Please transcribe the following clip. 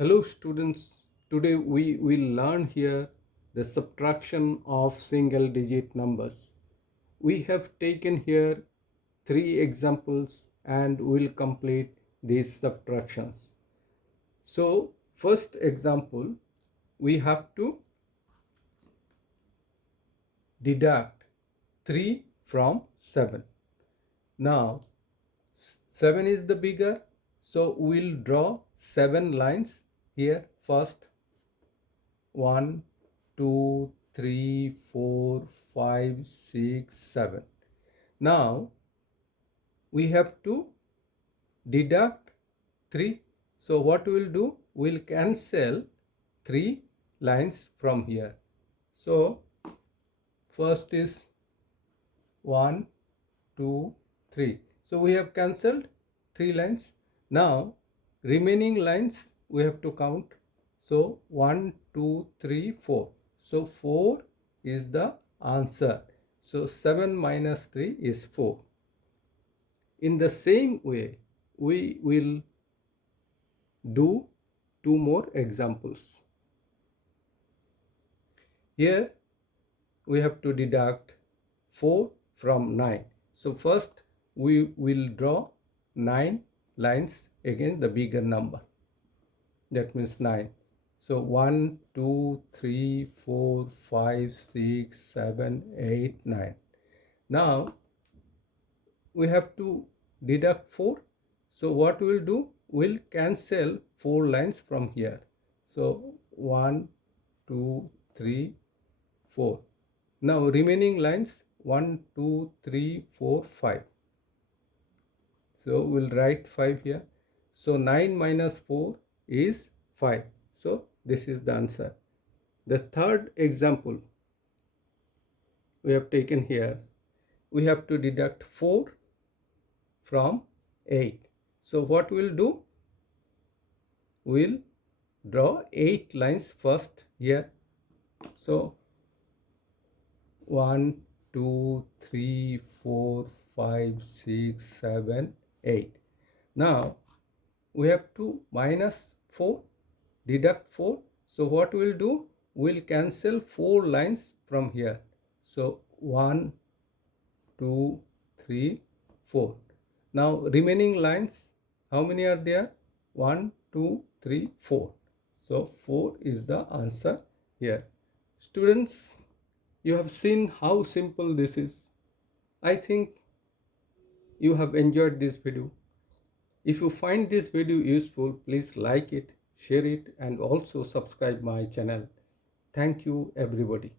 Hello students, today we will learn here the subtraction of single digit numbers. We have taken here 3 examples and will complete these subtractions. So first example, we have to deduct 3 from 7. Now 7 is the bigger, so we'll draw 7 lines here first. 1, 2, 3, 4, 5, 6, 7. Now we have to deduct 3. So what we'll do, we'll cancel 3 lines from here. So first is 1, 2, 3. So we have cancelled 3 lines. Now remaining lines we have to count. So 1, 2, 3, 4. So 4 is the answer. So 7 minus 3 is 4. In the same way, we will do 2 more examples. Here we have to deduct 4 from 9. So first we will draw 9 lines against the bigger number. That means 9. So 1, 2, 3, 4, 5, 6, 7, 8, 9. Now we have to deduct 4. So what we'll do, we'll cancel 4 lines from here. So 1, 2, 3, 4. Now remaining lines 1, 2, 3, 4, 5. So we'll write 5 here. So 9 minus 4 is 5. So this is the answer. The third example we have taken here, we have to deduct 4 from 8. So what we'll do, we'll draw 8 lines first here. So 1, 2, 3, 4, 5, 6, 7, 8. Now we have to minus 4, deduct 4. So what we'll do, we'll cancel 4 lines from here. So 1, 2, 3, 4. Now remaining lines, how many are there? 1, 2, 3, 4. So 4 is the answer here. Students, you have seen how simple this is. I think you have enjoyed this video. If you find this video useful, please like it, share it, and also subscribe my channel. Thank you everybody.